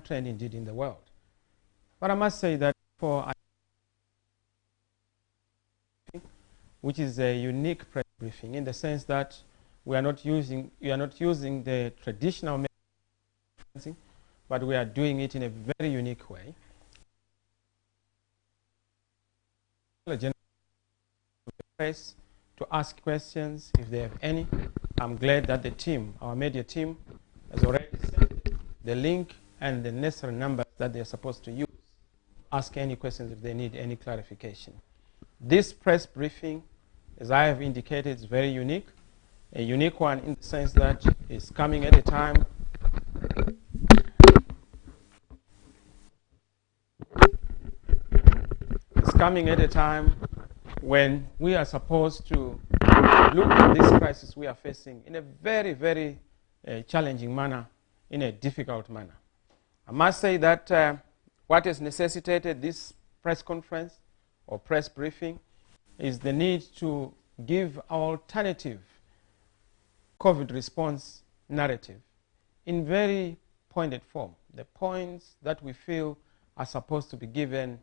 country and indeed in the world. But I must say that for which is a unique press briefing in the sense that we are not using the traditional method, but we are doing it in a very unique way. The press to ask questions if they have any. I'm glad that the team, our media team, has already sent the link and the necessary numbers that they're supposed to use. Ask any questions if they need any clarification. This press briefing, as I have indicated, is very unique. A unique one in the sense that it's coming at a time when we are supposed to look at this crisis we are facing in a very, very challenging manner, in a difficult manner. I must say that what has necessitated this press conference or press briefing is the need to give our alternative COVID response narrative in very pointed form, the points that we feel are supposed to be given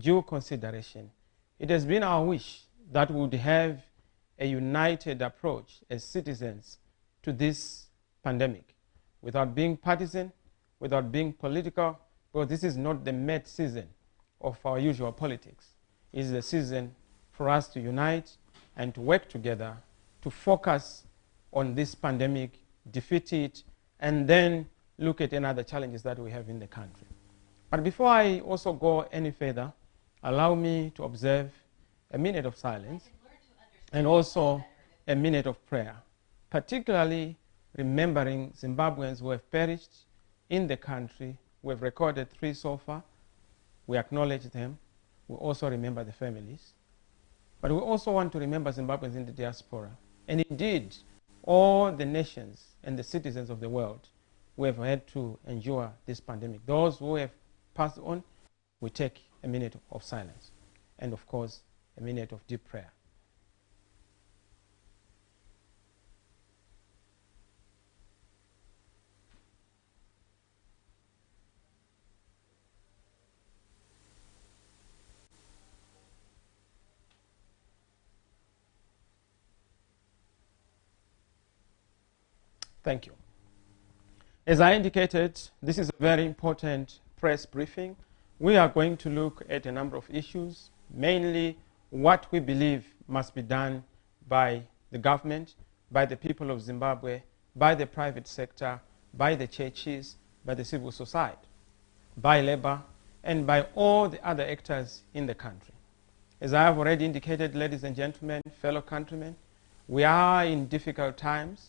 due consideration. It has been our wish that we would have a united approach as citizens to this pandemic, without being partisan, without being political, because this is not the Met season of our usual politics. It is a season for us to unite and to work together to focus on this pandemic, defeat it, and then look at any other challenges that we have in the country. But before I also go any further, allow me to observe a minute of silence and also a minute of prayer, particularly remembering Zimbabweans who have perished in the country. We have recorded 3 so far. We acknowledge them. We also remember the families. But we also want to remember Zimbabweans in the diaspora, and indeed all the nations and the citizens of the world who have had to endure this pandemic. Those who have passed on, we take a minute of silence and, of course, a minute of deep prayer. Thank you. As I indicated, this is a very important press briefing. We are going to look at a number of issues, mainly what we believe must be done by the government, by the people of Zimbabwe, by the private sector, by the churches, by the civil society, by labor, and by all the other actors in the country. As I have already indicated, ladies and gentlemen, fellow countrymen, we are in difficult times,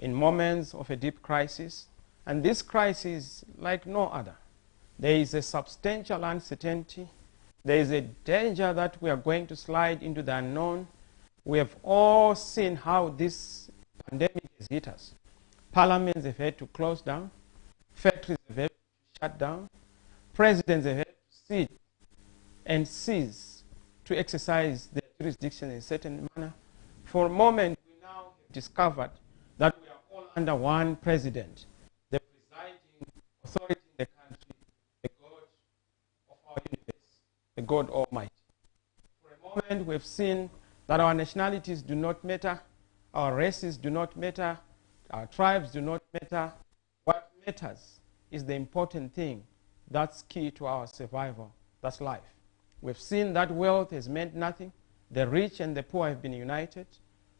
in moments of a deep crisis, and this crisis, like no other, there is a substantial uncertainty. There is a danger that we are going to slide into the unknown. We have all seen how this pandemic has hit us. Parliaments have had to close down. Factories have had to shut down. Presidents have had to sit and cease to exercise their jurisdiction in a certain manner. For a moment, we now have discovered that we are all under one president, the presiding authority in the country, the God of our universe, the God Almighty. For a moment, we've seen that our nationalities do not matter, our races do not matter, our tribes do not matter. What matters is the important thing that's key to our survival, that's life. We've seen that wealth has meant nothing. The rich and the poor have been united.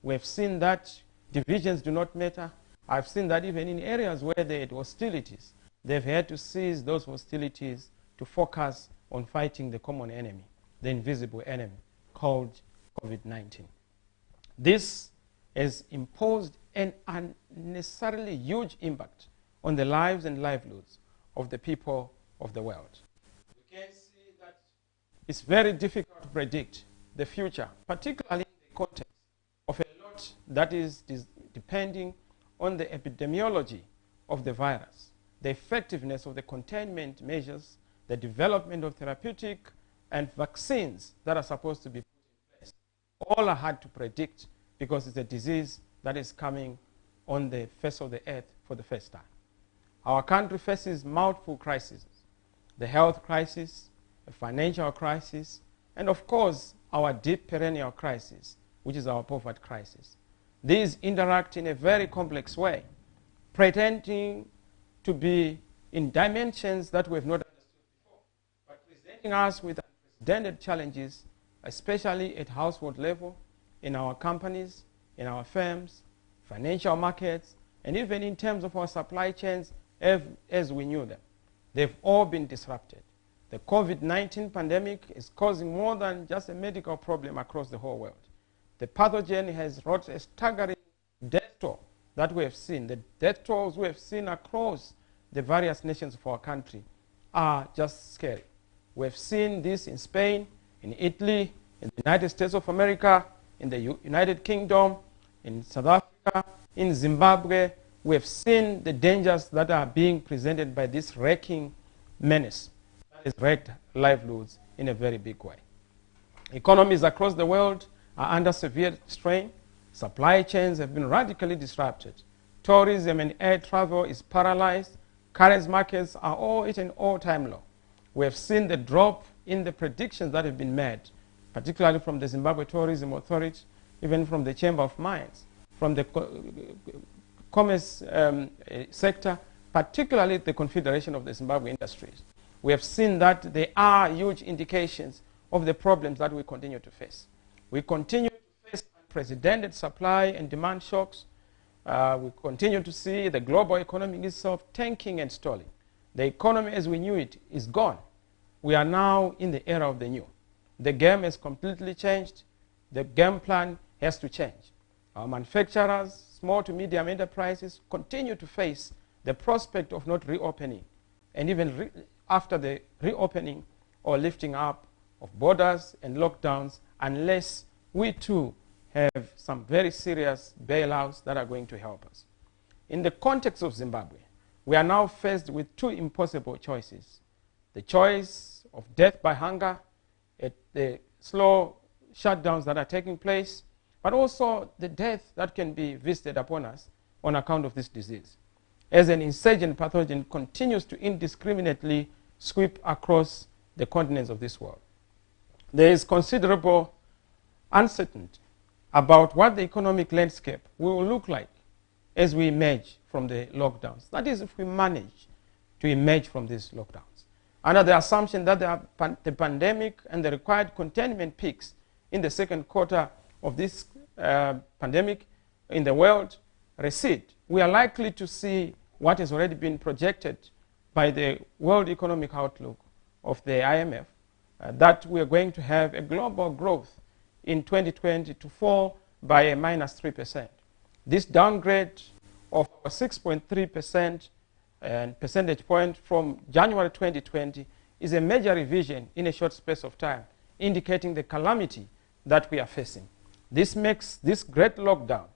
We've seen that divisions do not matter. I've seen that even in areas where there are hostilities, they've had to cease those hostilities to focus on fighting the common enemy, the invisible enemy called COVID-19. This has imposed an unnecessarily huge impact on the lives and livelihoods of the people of the world. We can see that it's very difficult to predict the future, particularly in the context of a lot that is depending on the epidemiology of the virus, the effectiveness of the containment measures, the development of therapeutic and vaccines that are supposed to be put in place. All are hard to predict because it's a disease that is coming on the face of the earth for the first time. Our country faces multiple crises: the health crisis, the financial crisis, and of course, our deep perennial crisis, which is our poverty crisis. These interact in a very complex way, pretending to be in dimensions that we have not understood before, but presenting us with unprecedented challenges, especially at household level, in our companies, in our firms, financial markets, and even in terms of our supply chains as we knew them. They've all been disrupted. The COVID-19 pandemic is causing more than just a medical problem across the whole world. The pathogen has wrought a staggering death toll that we have seen. The death tolls we have seen across the various nations of our country are just scary. We have seen this in Spain, in Italy, in the United States of America, in the United Kingdom, in South Africa, in Zimbabwe. We have seen the dangers that are being presented by this wrecking menace that has wrecked livelihoods in a very big way. Economies across the world are under severe strain. Supply chains have been radically disrupted. Tourism and air travel is paralyzed. Currency markets are all at an all-time low. We have seen the drop in the predictions that have been made, particularly from the Zimbabwe Tourism Authority, even from the Chamber of Mines, from the commerce sector, particularly the Confederation of the Zimbabwe Industries. We have seen that there are huge indications of the problems that we continue to face. We continue to face unprecedented supply and demand shocks. We continue to see the global economy itself tanking and stalling. The economy as we knew it is gone. We are now in the era of the new. The game has completely changed. The game plan has to change. Our manufacturers, small to medium enterprises, continue to face the prospect of not reopening, and even after the reopening or lifting up of borders and lockdowns, unless we too have some very serious bailouts that are going to help us. In the context of Zimbabwe, we are now faced with two impossible choices: the choice of death by hunger at the slow shutdowns that are taking place, but also the death that can be visited upon us on account of this disease, as an insurgent pathogen continues to indiscriminately sweep across the continents of this world. There is considerable uncertainty about what the economic landscape will look like as we emerge from the lockdowns. That is, if we manage to emerge from these lockdowns. Under the assumption that the pandemic and the required containment peaks in the second quarter of this pandemic in the world recede, we are likely to see what has already been projected by the World Economic Outlook of the IMF, that we are going to have a global growth in 2020 to fall by a -3%. This downgrade of 6.3% and percentage point from January 2020 is a major revision in a short space of time, indicating the calamity that we are facing. This makes this great lockdown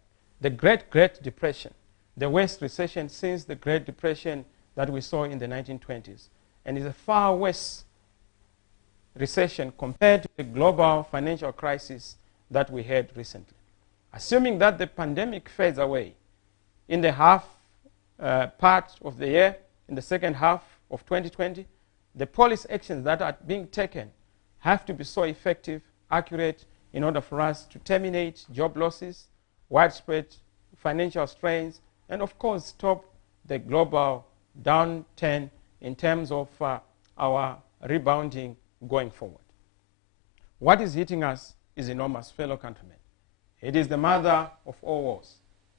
the Great Depression, the worst recession since the Great Depression that we saw in the 1920s, and is a far worse recession compared to the global financial crisis that we had recently. Assuming that the pandemic fades away in the part of the year, in the second half of 2020, the policy actions that are being taken have to be so effective, accurate, in order for us to terminate job losses, widespread financial strains, and of course stop the global downturn in terms of our rebounding going forward. What is hitting us is enormous, fellow countrymen. It is the mother of all wars,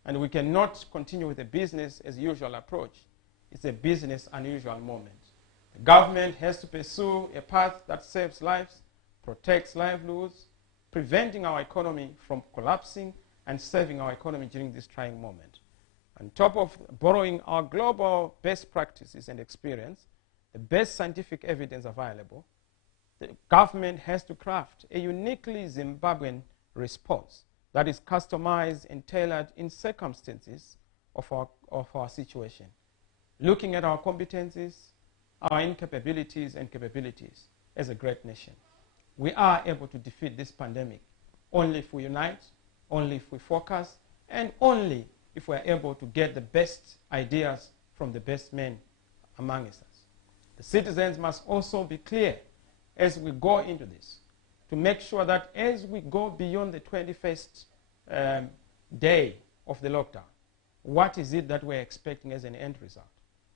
and we cannot continue with a business as usual approach. It's a business unusual moment. The government has to pursue a path that saves lives, protects livelihoods, preventing our economy from collapsing and saving our economy during this trying moment. On top of borrowing our global best practices and experience, the best scientific evidence available, the government has to craft a uniquely Zimbabwean response that is customized and tailored in circumstances of our situation, looking at our competencies, our incapabilities and capabilities as a great nation. We are able to defeat this pandemic only if we unite, only if we focus, and only if we are able to get the best ideas from the best men amongst us. The citizens must also be clear as we go into this, to make sure that as we go beyond the 21st day of the lockdown, what is it that we're expecting as an end result?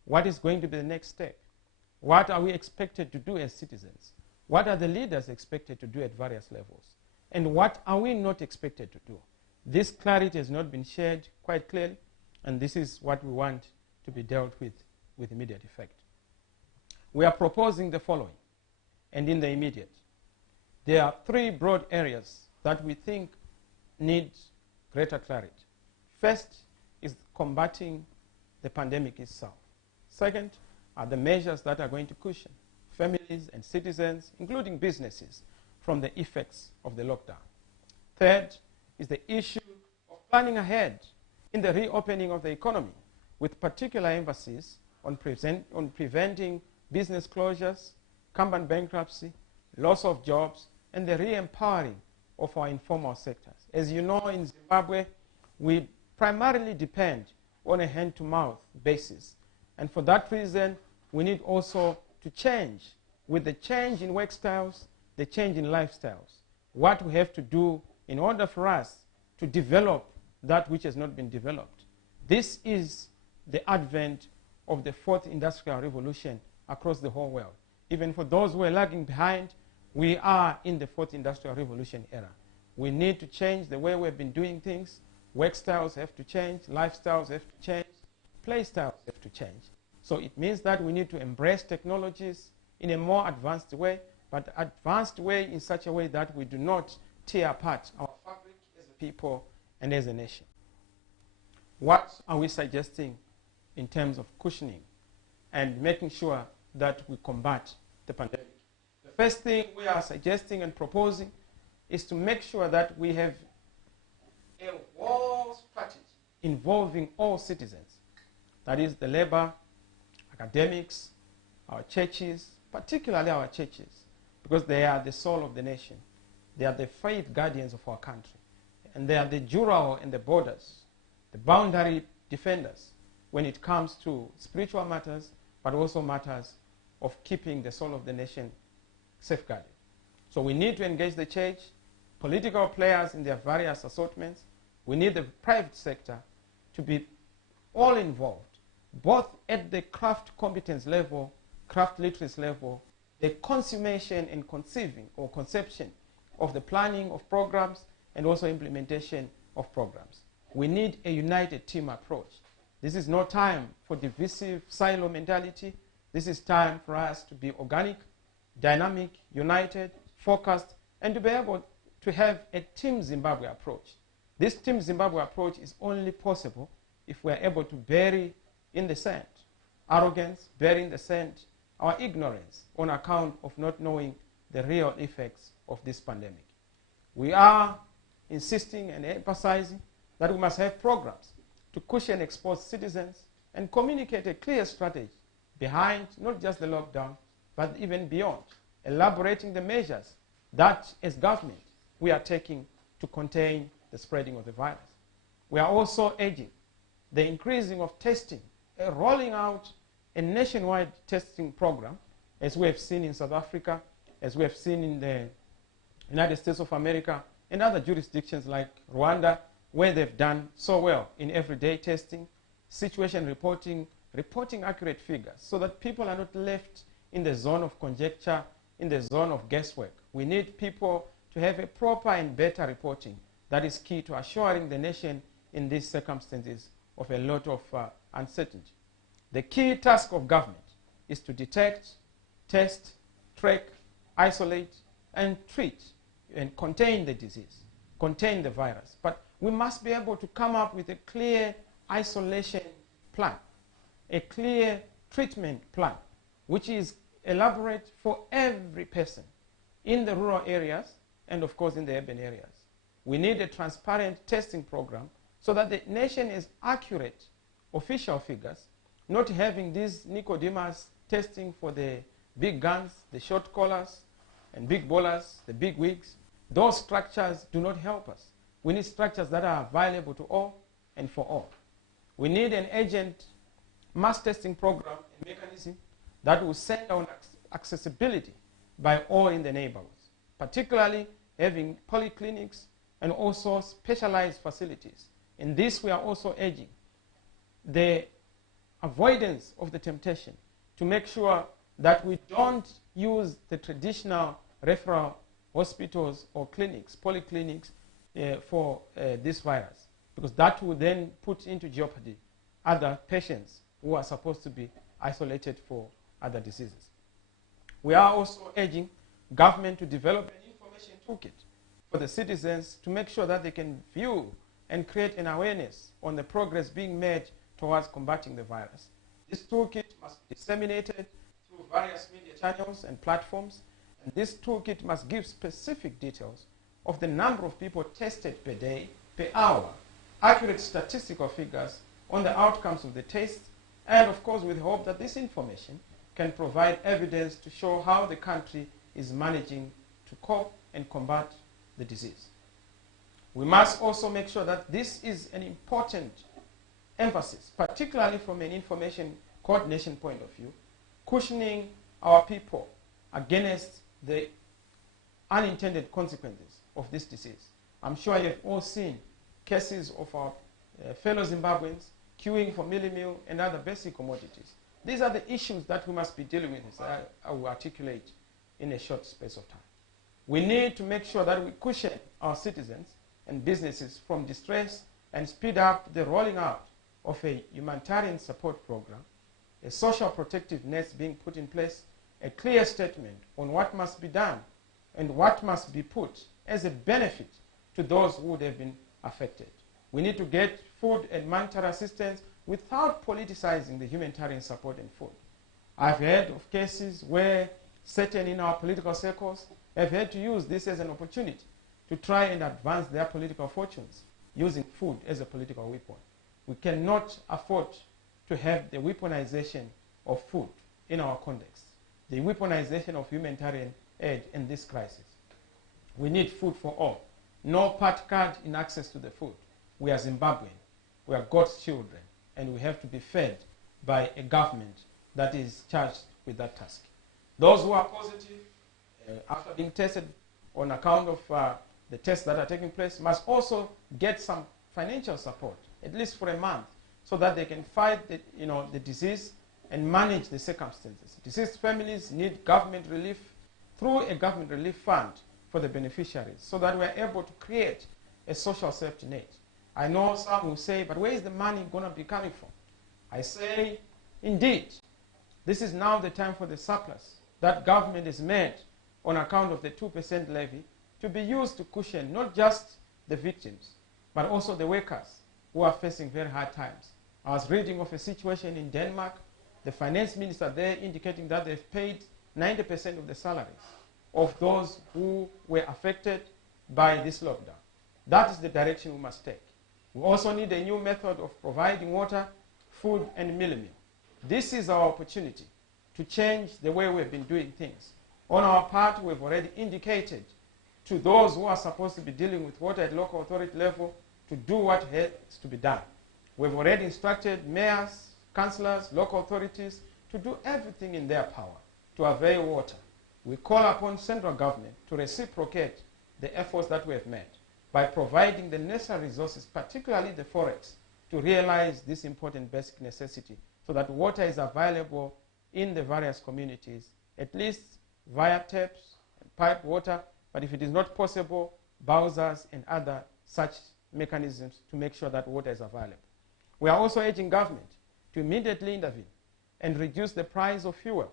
What is going to be the next step? What are we expected to do as citizens? What are the leaders expected to do at various levels? And what are we not expected to do? This clarity has not been shared quite clearly, and this is what we want to be dealt with immediate effect. We are proposing the following, and in the immediate. There are three broad areas that we think need greater clarity. First is combating the pandemic itself. Second are the measures that are going to cushion families and citizens, including businesses, from the effects of the lockdown. Third is the issue of planning ahead in the reopening of the economy, with particular emphasis on preventing business closures, company bankruptcy, loss of jobs, and the re-empowering of our informal sectors. As you know, in Zimbabwe, we primarily depend on a hand-to-mouth basis. And for that reason, we need also to change with the change in work styles, the change in lifestyles, what we have to do in order for us to develop that which has not been developed. This is the advent of the fourth industrial revolution across the whole world. Even for those who are lagging behind, we are in the fourth industrial revolution era. We need to change the way we've been doing things. Work styles have to change, lifestyles have to change, play styles have to change. So it means that we need to embrace technologies in a more advanced way, but advanced way in such a way that we do not tear apart our fabric as a people and as a nation. What are we suggesting in terms of cushioning and making sure that we combat the pandemic? The first thing we are suggesting and proposing is to make sure that we have a whole strategy involving all citizens. That is the labor, academics, our churches, particularly our churches, because they are the soul of the nation. They are the faith guardians of our country. And they are the juror and the borders, the boundary defenders when it comes to spiritual matters, but also matters of keeping the soul of the nation safeguarded. So we need to engage the church, political players in their various assortments. We need the private sector to be all involved, both at the craft competence level, craft literacy level, the consummation and conceiving or conception of the planning of programs and also implementation of programs. We need a united team approach. This is no time for divisive silo mentality. This is time for us to be organic, dynamic, united, focused, and to be able to have a Team Zimbabwe approach. This Team Zimbabwe approach is only possible if we are able to bury in the sand arrogance, bury in the sand our ignorance on account of not knowing the real effects of this pandemic. We are insisting and emphasizing that we must have programs to cushion exposed citizens and communicate a clear strategy behind not just the lockdown, but even beyond, elaborating the measures that as government we are taking to contain the spreading of the virus. We are also urging the increasing of testing, rolling out a nationwide testing program, as we have seen in South Africa, as we have seen in the United States of America, and other jurisdictions like Rwanda, where they've done so well in everyday testing, situation reporting, reporting accurate figures, so that people are not left in the zone of conjecture, in the zone of guesswork. We need people to have a proper and better reporting that is key to assuring the nation in these circumstances of a lot of uncertainty. The key task of government is to detect, test, track, isolate, and treat and contain the disease, contain the virus. But we must be able to come up with a clear isolation plan, a clear treatment plan, which is elaborate for every person in the rural areas and, of course, in the urban areas. We need a transparent testing program so that the nation has accurate official figures, not having these Nicodemus testing for the big guns, the short collars, and big bowlers, the big wigs. Those structures do not help us. We need structures that are available to all and for all. We need an urgent mass testing program and mechanism that will center on accessibility by all in the neighborhoods, particularly having polyclinics and also specialized facilities. In this, we are also urging the avoidance of the temptation to make sure that we don't use the traditional referral hospitals or clinics, polyclinics, for this virus, because that will then put into jeopardy other patients who are supposed to be isolated for other diseases. We are also urging government to develop an information toolkit for the citizens to make sure that they can view and create an awareness on the progress being made towards combating the virus. This toolkit must be disseminated through various media channels and platforms, and this toolkit must give specific details of the number of people tested per day, per hour, accurate statistical figures on the outcomes of the test, and of course with hope that this information can provide evidence to show how the country is managing to cope and combat the disease. We must also make sure that this is an important emphasis, particularly from an information coordination point of view, cushioning our people against the unintended consequences of this disease. I'm sure you've all seen cases of our fellow Zimbabweans queuing for mealie meal and other basic commodities. These are the issues that we must be dealing with, as I will articulate in a short space of time. We need to make sure that we cushion our citizens and businesses from distress and speed up the rolling out of a humanitarian support program, a social protective net being put in place, a clear statement on what must be done and what must be put as a benefit to those who would have been affected. We need to get food and monetary assistance without politicizing the humanitarian support and food. I've heard of cases where certain in our political circles have had to use this as an opportunity to try and advance their political fortunes using food as a political weapon. We cannot afford to have the weaponization of food in our context, the weaponization of humanitarian aid in this crisis. We need food for all. No part card in access to the food. We are Zimbabwean. We are God's children, and we have to be fed by a government that is charged with that task. Those who are positive after being tested on account of the tests that are taking place must also get some financial support, at least for a month, so that they can fight the disease and manage the circumstances. Deceased families need government relief through a government relief fund for the beneficiaries, so that we are able to create a social safety net. I know some will say, but where is the money going to be coming from? I say, indeed, this is now the time for the surplus that government has made on account of the 2% levy to be used to cushion not just the victims, but also the workers who are facing very hard times. I was reading of a situation in Denmark, the finance minister there indicating that they've paid 90% of the salaries of those who were affected by this lockdown. That is the direction we must take. We also need a new method of providing water, food, and mealie meal. This is our opportunity to change the way we've been doing things. On our part, we've already indicated to those who are supposed to be dealing with water at local authority level to do what has to be done. We've already instructed mayors, councillors, local authorities to do everything in their power to avail water. We call upon central government to reciprocate the efforts that we have made by providing the necessary resources, particularly the forex, to realize this important basic necessity so that water is available in the various communities, at least via taps and pipe water, but if it is not possible, bowsers and other such mechanisms to make sure that water is available. We are also urging government to immediately intervene and reduce the price of fuel,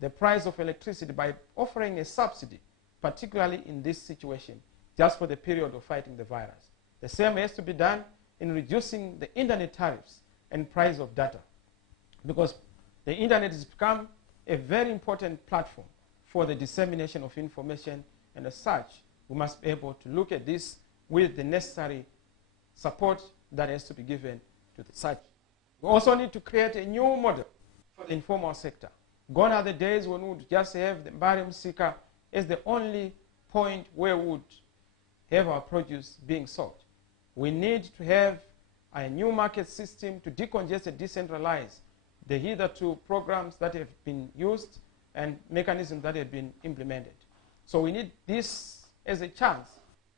the price of electricity by offering a subsidy, particularly in this situation, just for the period of fighting the virus. The same has to be done in reducing the internet tariffs and price of data, because the internet has become a very important platform for the dissemination of information, and as such, we must be able to look at this with the necessary support that has to be given to the such. We also need to create a new model for the informal sector. Gone are the days when we would just have the barium seeker as the only point where we would have our produce being sold. We need to have a new market system to decongest and decentralize the hitherto programs that have been used and mechanisms that have been implemented. So we need this as a chance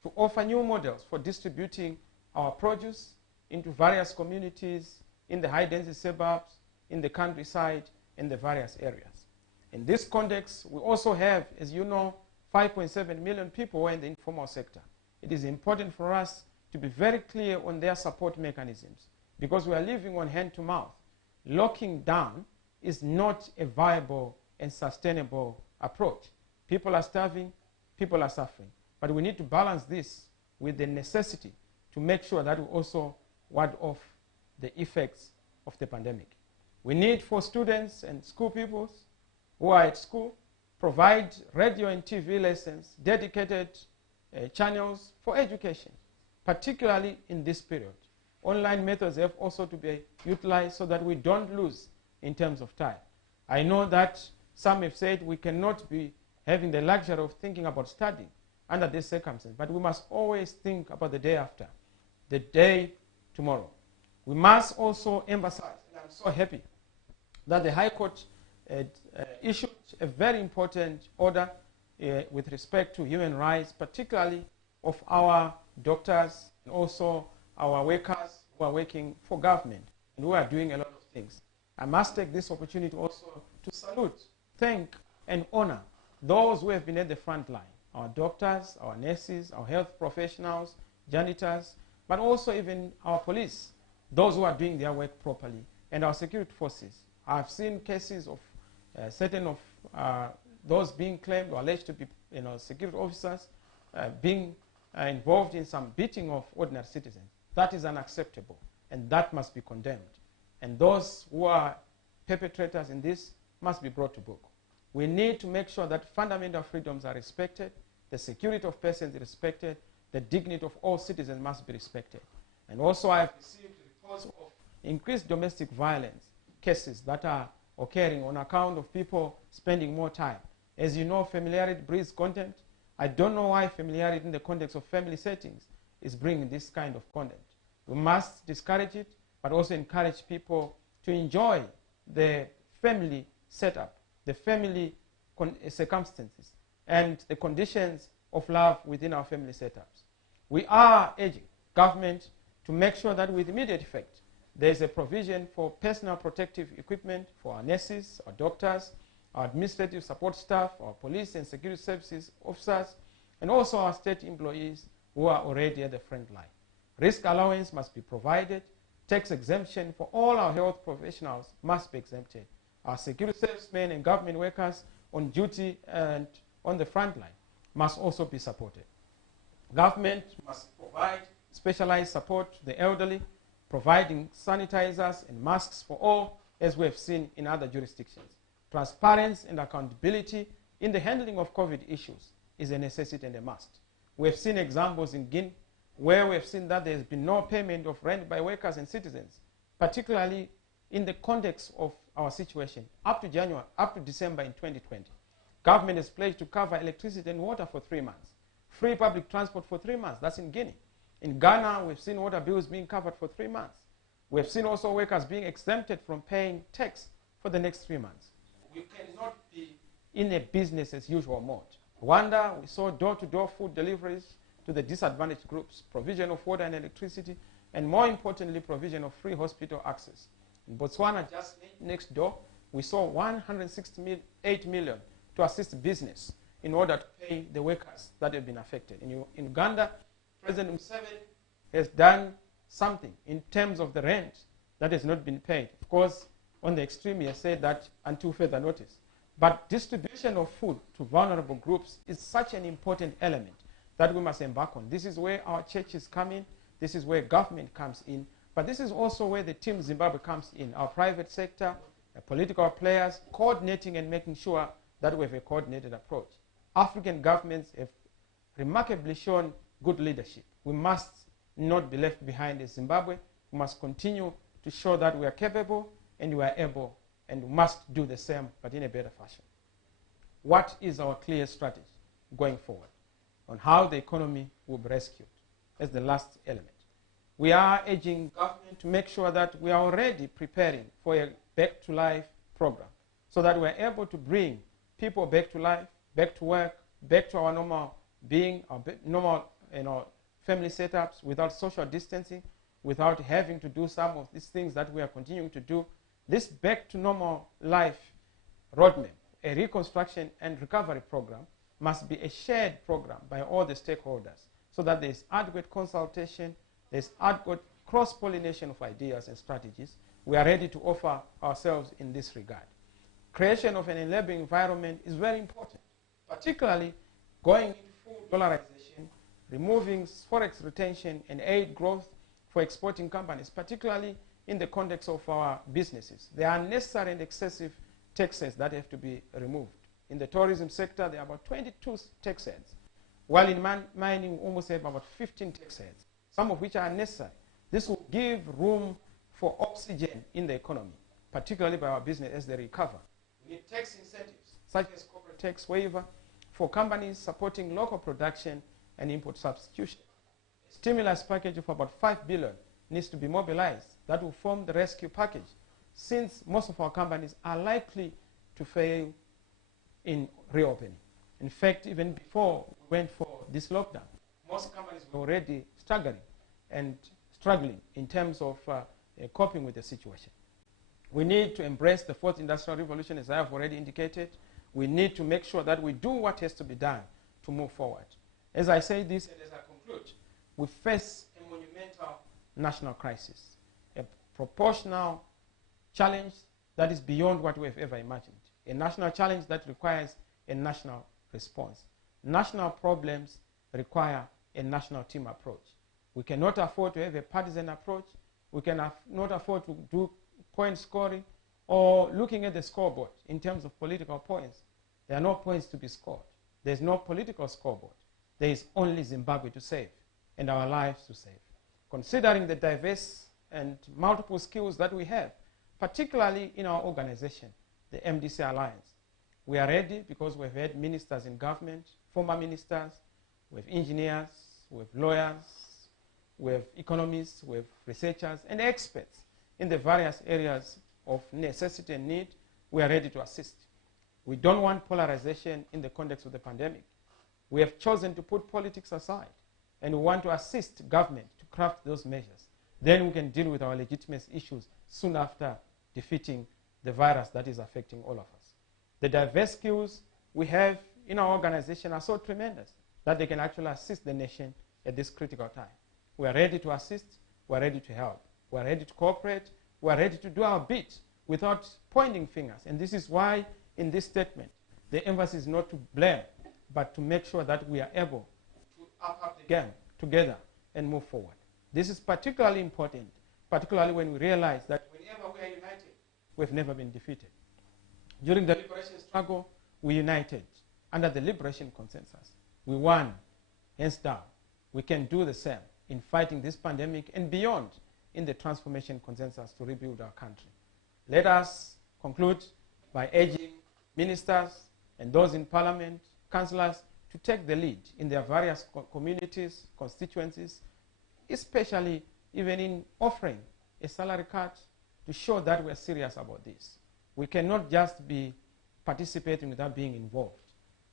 to offer new models for distributing our produce into various communities, in the high-density suburbs, in the countryside, in the various areas. In this context, we also have, as you know, 5.7 million people who are in the informal sector. It is important for us to be very clear on their support mechanisms because we are living on hand-to-mouth. Locking down is not a viable and sustainable approach. People are starving, people are suffering. But we need to balance this with the necessity to make sure that we also ward off the effects of the pandemic. We need for students and school pupils who are at school, provide radio and TV lessons, dedicated channels for education, particularly in this period. Online methods have also to be utilized so that we don't lose in terms of time. I know that some have said we cannot be having the luxury of thinking about studying under these circumstances, but we must always think about the day after, the day tomorrow. We must also emphasize, and I'm so happy that the High Court issued a very important order with respect to human rights, particularly of our doctors and also our workers who are working for government and who are doing a lot of things. I must take this opportunity also to salute, thank, and honor those who have been at the front line, our doctors, our nurses, our health professionals, janitors, but also even our police, those who are doing their work properly, and our security forces. I've seen cases of certain of those being claimed or alleged to be security officers being involved in some beating of ordinary citizens. That is unacceptable, and that must be condemned. And those who are perpetrators in this must be brought to book. We need to make sure that fundamental freedoms are respected, the security of persons is respected, the dignity of all citizens must be respected. And also I have received reports of increased domestic violence cases that are occurring on account of people spending more time. As you know, familiarity breeds contempt. I don't know why familiarity in the context of family settings is bringing this kind of content. We must discourage it, but also encourage people to enjoy the family setup, the family circumstances, and the conditions of love within our family setups. We are urging government to make sure that with immediate effect, there is a provision for personal protective equipment for our nurses, our doctors, our administrative support staff, our police and security services officers, and also our state employees who are already at the front line. Risk allowance must be provided. Tax exemption for all our health professionals must be exempted. Our security servicemen and government workers on duty and on the front line must also be supported. Government must provide specialized support to the elderly, providing sanitizers and masks for all, as we have seen in other jurisdictions. Transparency and accountability in the handling of COVID issues is a necessity and a must. We have seen examples in Guinea where we have seen that there has been no payment of rent by workers and citizens, particularly in the context of our situation up to December in 2020. Government has pledged to cover electricity and water for 3 months, free public transport for 3 months. That's in Guinea. In Ghana, we've seen water bills being covered for 3 months. We've seen also workers being exempted from paying tax for the next 3 months. We cannot be in a business as usual mode. Rwanda, we saw door-to-door food deliveries to the disadvantaged groups, provision of water and electricity, and more importantly, provision of free hospital access. In Botswana, just next door, we saw 168 million to assist business in order to pay the workers that have been affected. In Uganda, President Museveni has done something in terms of the rent that has not been paid. Of course, on the extreme, he has said that until further notice. But distribution of food to vulnerable groups is such an important element that we must embark on. This is where our churches come in. This is where government comes in. But this is also where the Team Zimbabwe comes in. Our private sector, political players, coordinating and making sure that we have a coordinated approach. African governments have remarkably shown good leadership. We must not be left behind as Zimbabwe. We must continue to show that we are capable and we are able, and we must do the same, but in a better fashion. What is our clear strategy going forward on how the economy will be rescued? As the last element. We are urging government to make sure that we are already preparing for a back to life program so that we're able to bring people back to life, back to work, back to our normal being, our normal family setups without social distancing, without having to do some of these things that we are continuing to do. This back to normal life roadmap, a reconstruction and recovery program, must be a shared program by all the stakeholders so that there's adequate consultation, there's adequate cross-pollination of ideas and strategies. We are ready to offer ourselves in this regard. Creation of an enabling environment is very important, particularly going into full dollarization, removing forex retention and aid growth for exporting companies, particularly in the context of our businesses. There are unnecessary and excessive taxes that have to be removed. In the tourism sector, there are about 22 tax heads, while in mining, we almost have about 15 tax heads, some of which are unnecessary. This will give room for oxygen in the economy, particularly by our business as they recover. We need tax incentives, such as corporate tax waiver, for companies supporting local production and import substitution. A stimulus package of about $5 billion needs to be mobilized. That will form the rescue package, since most of our companies are likely to fail in reopening. In fact, even before we went for this lockdown, most companies were already struggling in terms of coping with the situation. We need to embrace the fourth industrial revolution, as I have already indicated. We need to make sure that we do what has to be done to move forward. As I say this and as I conclude, we face a monumental national crisis, a proportional challenge that is beyond what we have ever imagined, a national challenge that requires a national response. National problems require a national team approach. We cannot afford to have a partisan approach. We cannot afford to do point scoring or looking at the scoreboard in terms of political points. There are no points to be scored. There's no political scoreboard. There is only Zimbabwe to save and our lives to save. Considering the diverse and multiple skills that we have, particularly in our organization, the MDC Alliance, we are ready because we've had ministers in government, former ministers, we have engineers, we have lawyers, we have economists, we have researchers and experts in the various areas of necessity and need. We are ready to assist. We don't want polarization in the context of the pandemic. We have chosen to put politics aside, and we want to assist government to craft those measures. Then we can deal with our legitimate issues soon after defeating the virus that is affecting all of us. The diverse skills we have in our organization are so tremendous that they can actually assist the nation at this critical time. We are ready to assist. We are ready to help. We are ready to cooperate. We are ready to do our bit without pointing fingers. And this is why in this statement, the emphasis is not to blame, but to make sure that we are able to up the game together and move forward. This is particularly important, particularly when we realize that whenever we are united, we've never been defeated. During the liberation struggle, we united under the liberation consensus. We won, hands down. We can do the same in fighting this pandemic and beyond in the transformation consensus to rebuild our country. Let us conclude by urging ministers and those in parliament, councillors, to take the lead in their various communities, constituencies, especially even in offering a salary cut to show that we're serious about this. We cannot just be participating without being involved.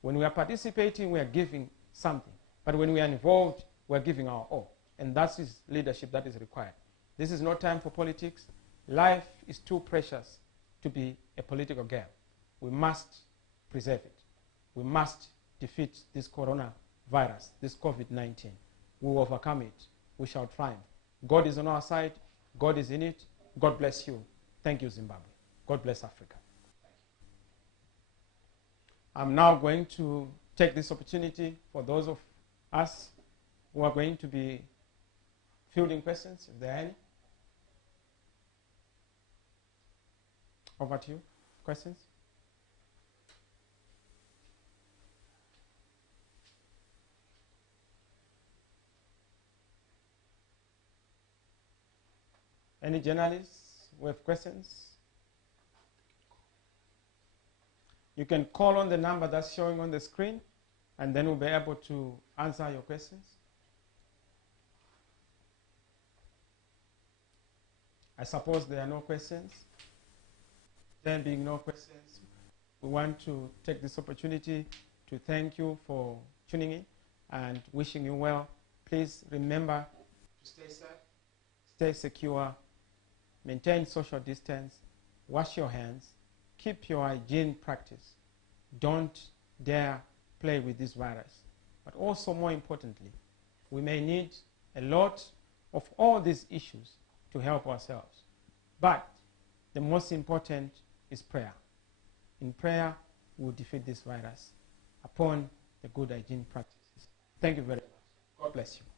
When we are participating, we are giving something. But when we are involved, we are giving our all. And that is leadership that is required. This is no time for politics. Life is too precious to be a political game. We must preserve it. We must defeat this coronavirus, this COVID-19. We will overcome it. We shall triumph. God is on our side. God is in it. God bless you. Thank you, Zimbabwe. God bless Africa. I'm now going to take this opportunity for those of us who are going to be fielding questions, if there are any. Over to you. Questions? Any journalists who have questions? You can call on the number that's showing on the screen, and then we'll be able to answer your questions. I suppose there are no questions. There being no questions, we want to take this opportunity to thank you for tuning in and wishing you well. Please remember to stay safe, stay secure, maintain social distance, wash your hands, keep your hygiene practice. Don't dare play with this virus. But also, more importantly, we may need a lot of all these issues to help ourselves. But the most important is prayer. In prayer, we will defeat this virus upon the good hygiene practices. Thank you very much. God bless you.